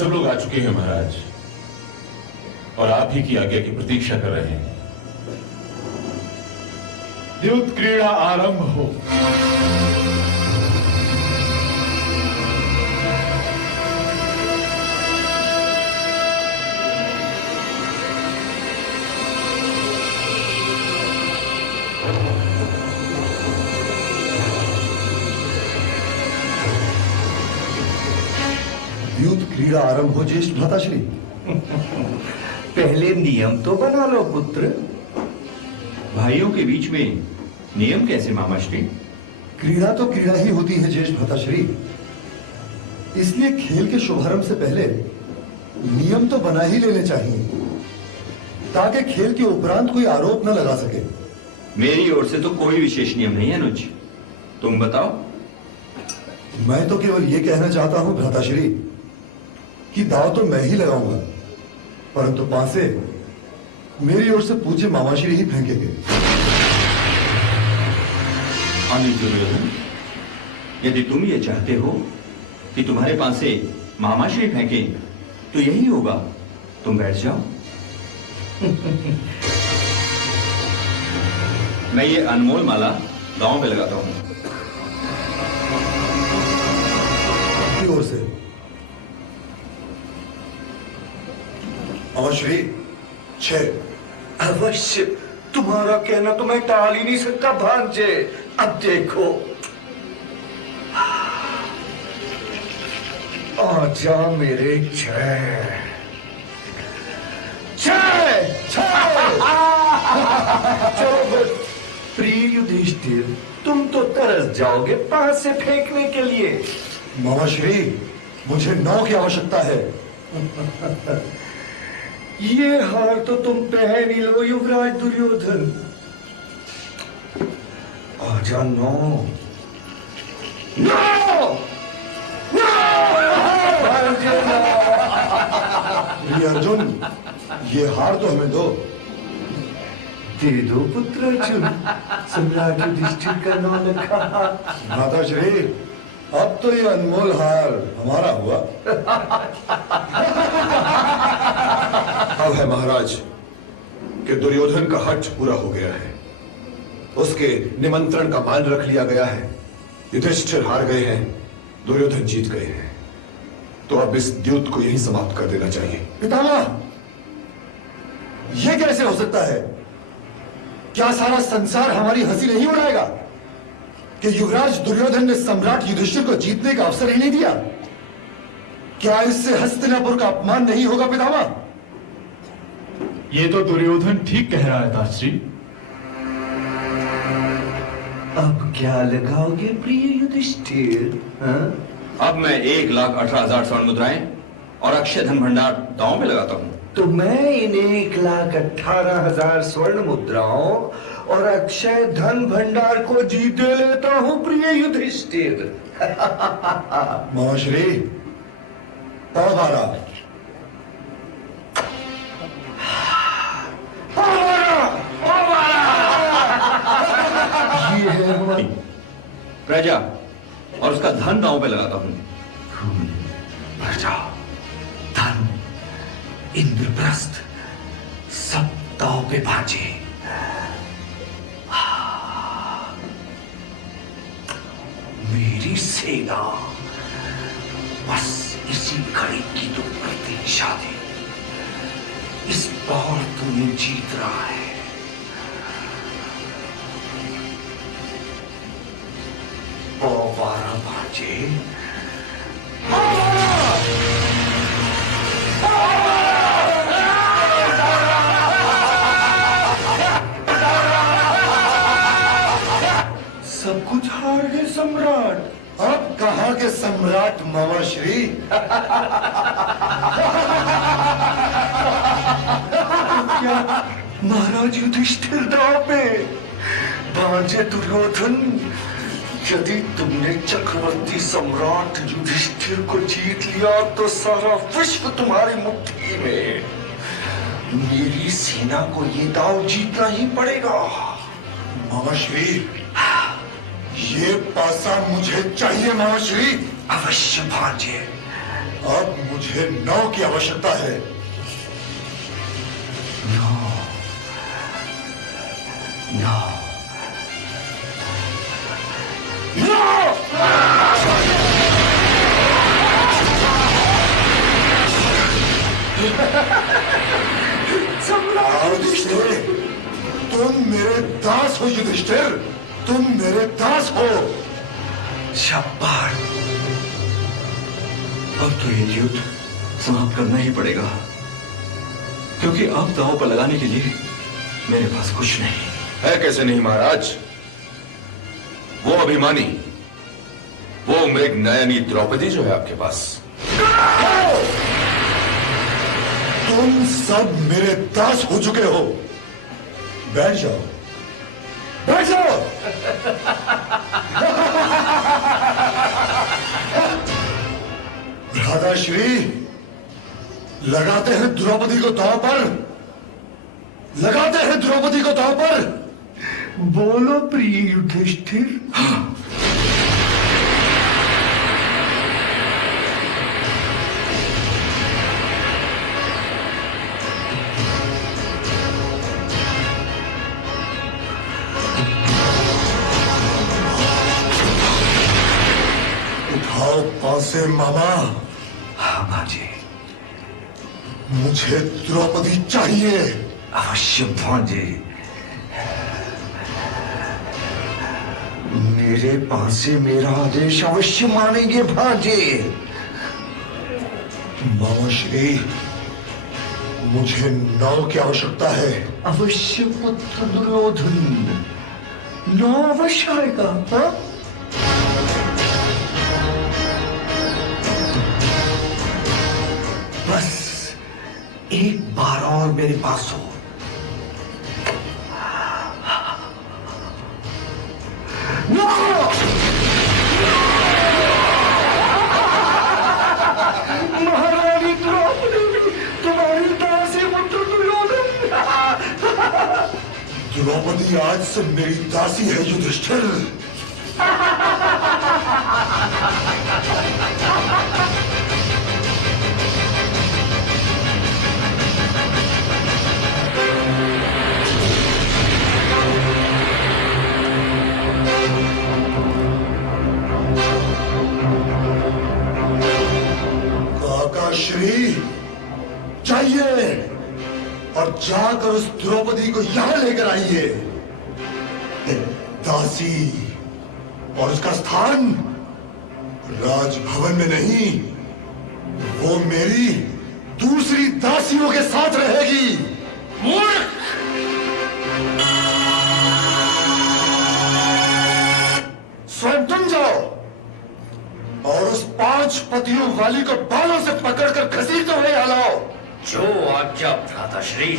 सब लोग आ चुके हैं महाराज, और आप ही की आज्ञा की प्रतीक्षा कर रहे हैं। युद्ध क्रीड़ा आरंभ हो। युद्ध क्रीड़ा आरंभ हो ज्येष्ठ भ्राताश्री। पहले नियम तो बना लो पुत्र। भाइयों के बीच में नियम कैसे मामाश्री? क्रीड़ा तो क्रीड़ा ही होती है ज्येष्ठ भ्राताश्री, इसलिए खेल के शुभारंभ से पहले नियम तो बना ही लेने चाहिए, ताकि खेल के उपरांत कोई आरोप न लगा सके। मेरी ओर से तो कोई विशेष नियम नहीं है अनुज, तुम बताओ। मैं तो केवल ये कहना चाहता हूं भ्राताश्री कि दाव तो मैं ही लगाऊंगा, परंतु पासे मेरी ओर से पूज्य मामाश्री ही फेंकेंगे। अनुज दुर्योधन, यदि तुम ये चाहते हो कि तुम्हारे पासे मामाश्री फेंके तो यही होगा, तुम बैठ जाओ। मैं ये अनमोल माला दांव पे लगाता हूं। अपनी ओर से मामाश्री 6। अवश्य, तुम्हारा कहना तो मैं टाल ही नहीं सकता भांजे। अब देखो, आजा मेरे 6। चलो प्रिय युधिष्ठिर, तुम तो तरस जाओगे 5 से फेंकने के लिए। मामाश्री, मुझे 9 की आवश्यकता है। ये हार तो तुम पहन ही लो युवराज दुर्योधन। आजा 9। प्रिय अर्जुन, ये हार तो हमें दो। दे दो पुत्र अर्जुन, सम्राट युधिष्ठिर का 9 लिखा। भ्राताश्री, अब तो ये अनमोल हार हमारा हुआ। अब है महाराज कि दुर्योधन का हठ पूरा हो गया है, उसके निमंत्रण का मान रख लिया गया है। युधिष्ठिर हार गए हैं, दुर्योधन जीत गए हैं, तो अब इस द्यूत को यहीं समाप्त कर देना चाहिए। पितामह, यह कैसे हो सकता है? क्या सारा संसार हमारी हंसी नहीं उड़ाएगा कि युवराज दुर्योधन ने सम्राट युधिष्ठिर को जीतने का अवसर ही नहीं दिया? क्या इससे हस्तिनापुर का अपमान नहीं होगा पितामह? ये तो दुर्योधन ठीक कह रहा है दासश्री। अब क्या लगाओगे प्रिय युधिष्ठिर? अब मैं 1,18,000 स्वर्ण मुद्राएं और अक्षय धन भंडार दांव पे लगाता हूं। तो मैं इन 1,18,000 स्वर्ण मुद्राओं और अक्षय धन भंडार को जीते लेता हूं प्रिय युधिष्ठिर। महाश्री, तब हारा। ये है हमारी प्रजा और उसका धन दांव पे लगाता हूं। प्रजा, धन, इंद्रप्रस्थ सब दांव पे भांजे। मेरी सेना बस इसी घड़ी की तो प्रतीक्षा थी। इस बार तुम्हें जीत रहा है। बारह भांजे। सब कुछ हार गए सम्राट। अब कहां के सम्राट मामाश्री? क्या महाराज युधिष्ठिर दांव पे? भांजे दुर्योधन, यदि तुमने चक्रवर्ती सम्राट युधिष्ठिर को जीत लिया तो सारा विश्व तुम्हारी मुट्ठी में। मेरी सेना को ये दांव जीतना ही पड़ेगा। मामाश्री, ये पासा मुझे चाहिए मामाश्री। अवश्य भांजे, अब मुझे 9 की आवश्यकता है। No. आज से तुम मेरे दास हो युधिष्ठिर, तुम मेरे दास हो। शाबाश। अब तो ये युद्ध समाप्त करना ही पड़ेगा, क्योंकि अब दांव पर लगाने के लिए मेरे पास कुछ नहीं है। कैसे नहीं महाराज, वो अभिमानी, वो मेघनायनी द्रौपदी जो है आपके पास। तुम सब मेरे दास हो चुके हो। बैठ जाओ, बैठ जाओ। भ्राताश्री, लगाते हैं द्रौपदी को दांव पर, लगाते हैं द्रौपदी को दांव पर। बोलो प्रिय युधिष्ठिर। उठाओ पासे मामा, हाँ भांजे, मुझे द्रौपदी चाहिए। अवश्य भांजे। मेरे पास से मेरा आदेश अवश्य मानेंगे भांजे। मामा श्री, मुझे 9 की आवश्यकता है। अवश्य पुत्र दुर्योधन, 9 अवश्य आएगा। हाँ? बस एक बार और मेरे पास हो। महारानी द्रौपदी तुम्हारी दासी पुत्र दुर्योधन। द्रौपदी आज से मेरी दासी है युधिष्ठिर। काका श्री, चाहिए और जाकर उस द्रौपदी को यहां लेकर आइए। दासी, और उसका स्थान राजभवन में नहीं, वो मेरी दूसरी दासियों के साथ रहेगी। मूर्ख! स्वयं तुम जाओ और उस 5 पतियों वाली को बालों से पकड़कर घसीटते हुए यहाँ लाओ। जो आज्ञा भ्राताश्री।